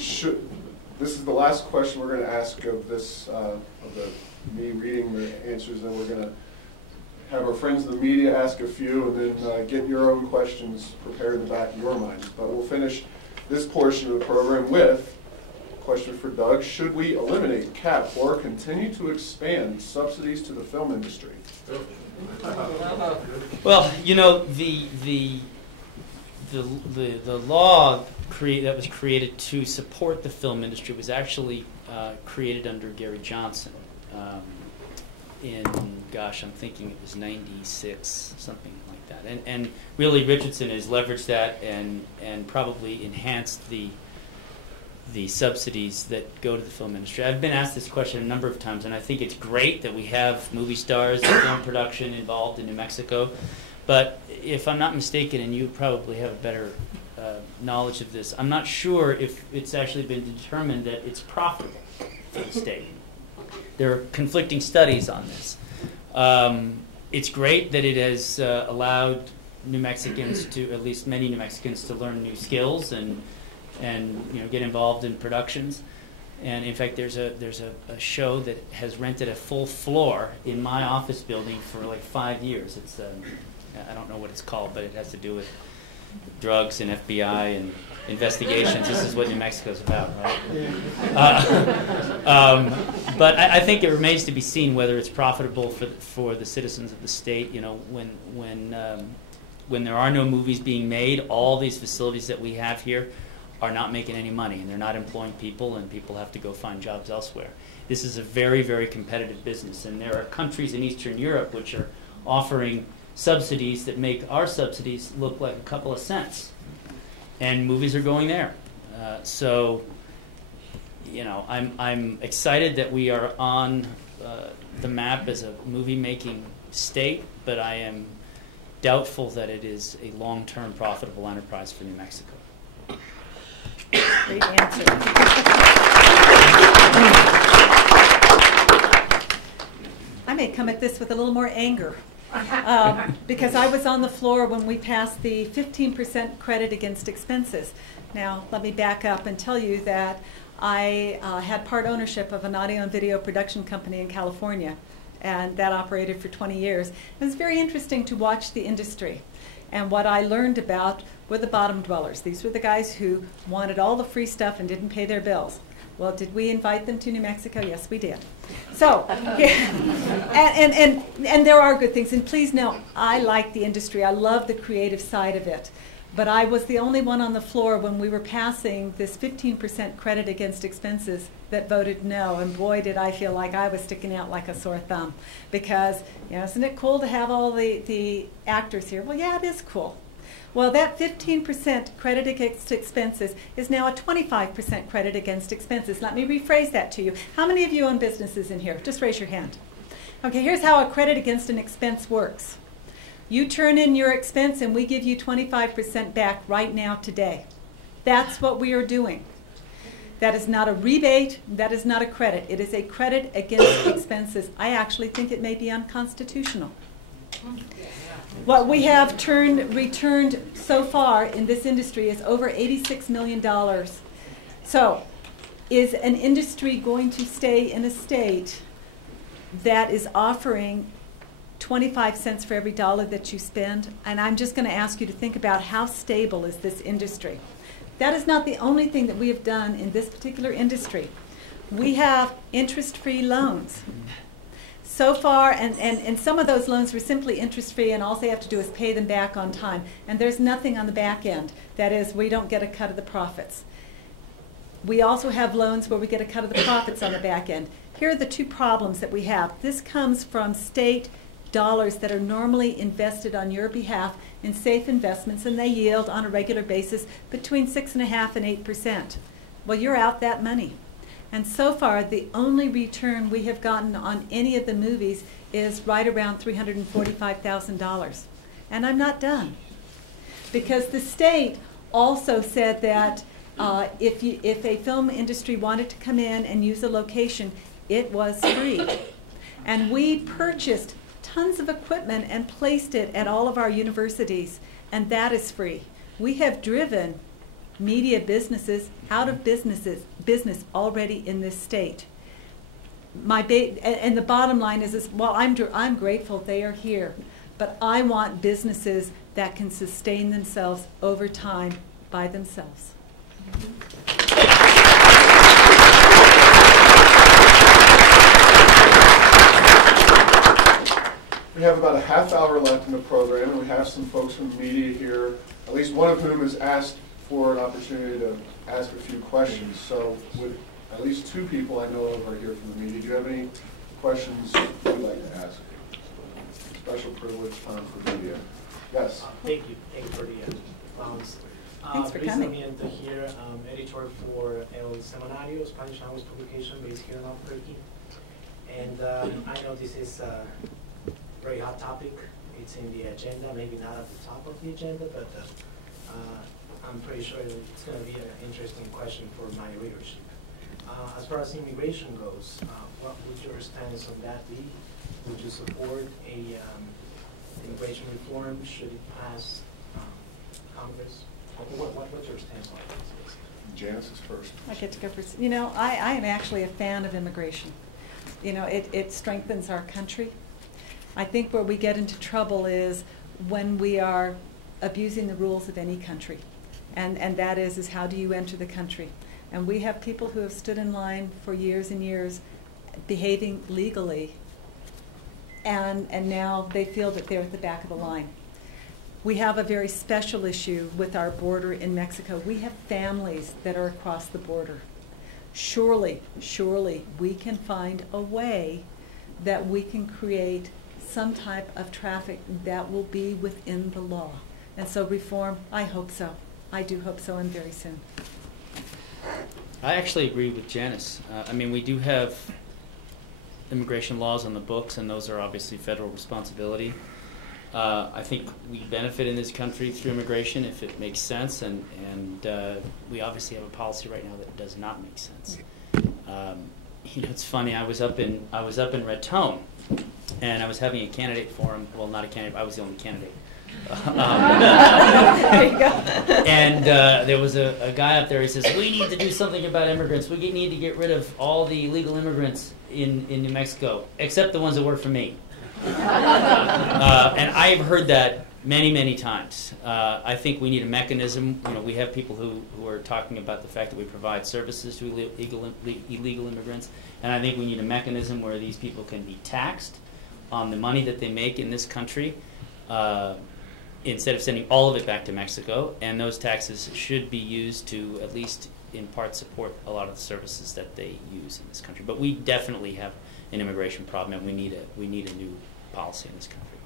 This is the last question we're going to ask of this, me reading the answers, then we're going to have our friends in the media ask a few, and then get your own questions prepared in the back of your minds. But we'll finish this portion of the program with a question for Doug. Should we eliminate, cap, or continue to expand subsidies to the film industry? Well, you know, the law that was created to support the film industry was actually created under Gary Johnson in, gosh, I'm thinking it was 96, something like that. And really Richardson has leveraged that and probably enhanced the subsidies that go to the film industry. I've been asked this question a number of times, and I think it's great that we have movie stars and film production involved in New Mexico. But if I'm not mistaken, and you probably have a better knowledge of this, I'm not sure if it's actually been determined that it's profitable for the state. There are conflicting studies on this. It's great that it has allowed New Mexicans to, at least many New Mexicans, to learn new skills and get involved in productions. And in fact, there's a show that has rented a full floor in my office building for like 5 years. It's I don't know what it's called, but it has to do with drugs and FBI and investigations. This is what New Mexico's about, right? But I think it remains to be seen whether it's profitable for the citizens of the state. You know, when there are no movies being made, all these facilities that we have here are not making any money, and they're not employing people, and people have to go find jobs elsewhere. This is a very, very competitive business, and there are countries in Eastern Europe which are offering subsidies that make our subsidies look like a couple of cents, and movies are going there. So, you know, I'm excited that we are on the map as a movie-making state, but I am doubtful that it is a long-term profitable enterprise for New Mexico. Great answer. I may come at this with a little more anger. Because I was on the floor when we passed the 15% credit against expenses. Now, let me back up and tell you that I had part ownership of an audio and video production company in California, and that operated for 20 years. It was very interesting to watch the industry. And what I learned about were the bottom dwellers. These were the guys who wanted all the free stuff and didn't pay their bills. Well, did we invite them to New Mexico? Yes, we did. So, and there are good things. And please know, I like the industry. I love the creative side of it. But I was the only one on the floor when we were passing this 15% credit against expenses that voted no. And boy, did I feel like I was sticking out like a sore thumb. Because, you know, isn't it cool to have all the actors here? Well, yeah, it is cool. Well, that 15% credit against expenses is now a 25% credit against expenses. Let me rephrase that to you. How many of you own businesses in here? Just raise your hand. Okay, here's how a credit against an expense works. You turn in your expense and we give you 25% back right now today. That's what we are doing. That is not a rebate. That is not a credit. It is a credit against expenses. I actually think it may be unconstitutional. What we have returned so far in this industry is over $86 million. So, is an industry going to stay in a state that is offering 25 cents for every dollar that you spend? And I'm just going to ask you to think about how stable is this industry. That is not the only thing that we have done in this particular industry. We have interest-free loans. So far, and some of those loans were simply interest-free, and all they have to do is pay them back on time. And there's nothing on the back end. That is, we don't get a cut of the profits. We also have loans where we get a cut of the profits on the back end. Here are the two problems that we have. This comes from state dollars that are normally invested on your behalf in safe investments, and they yield on a regular basis between 6.5% and 8%. Well, you're out that money. And so far, the only return we have gotten on any of the movies is right around $345,000. And I'm not done. Because the state also said that if a film industry wanted to come in and use a location, it was free. And we purchased tons of equipment and placed it at all of our universities, and that is free. We have driven media businesses out of business already in this state. And the bottom line is well, I'm grateful they are here, but I want businesses that can sustain themselves over time by themselves. We have about a half hour left in the program, and we have some folks from the media here, at least one of whom has asked for an opportunity to ask a few questions. So with at least two people I know of are here from the media. Do you have any questions you'd like to ask? Special privilege time for media. Yes? Thank you. Thank you for the allowance. Thanks for coming. Recently here, editor for El Semanario, Spanish language publication based here in Albuquerque. And I know this is very hot topic. It's in the agenda, maybe not at the top of the agenda, but I'm pretty sure that it's going to be an interesting question for my readership. As far as immigration goes, what would your stance on that be? Would you support a immigration reform? Should it pass Congress? What's your stance on this? Janice is first. I get to go first. You know, I am actually a fan of immigration. You know, it strengthens our country. I think where we get into trouble is when we are abusing the rules of any country. And that is how do you enter the country? And we have people who have stood in line for years and years behaving legally, and now they feel that they're at the back of the line. We have a very special issue with our border in Mexico. We have families that are across the border. Surely we can find a way that we can create some type of traffic that will be within the law. And so reform, I hope so. I do hope so, and very soon. I actually agree with Janice. I mean, we do have immigration laws on the books, and those are obviously federal responsibility. I think we benefit in this country through immigration if it makes sense, and we obviously have a policy right now that does not make sense. You know, it's funny. I was up in Raton, and I was having a candidate forum. Well, not a candidate. I was the only candidate. There you go. And there was a guy up there. He says, "We need to do something about immigrants. We need to get rid of all the illegal immigrants in New Mexico, except the ones that work for me." And I've heard that many times. I think we need a mechanism. You know, we have people who are talking about the fact that we provide services to illegal immigrants, and I think we need a mechanism where these people can be taxed on the money that they make in this country, instead of sending all of it back to Mexico, and those taxes should be used to at least in part support a lot of the services that they use in this country. But we definitely have an immigration problem, and we need a new policy in this country.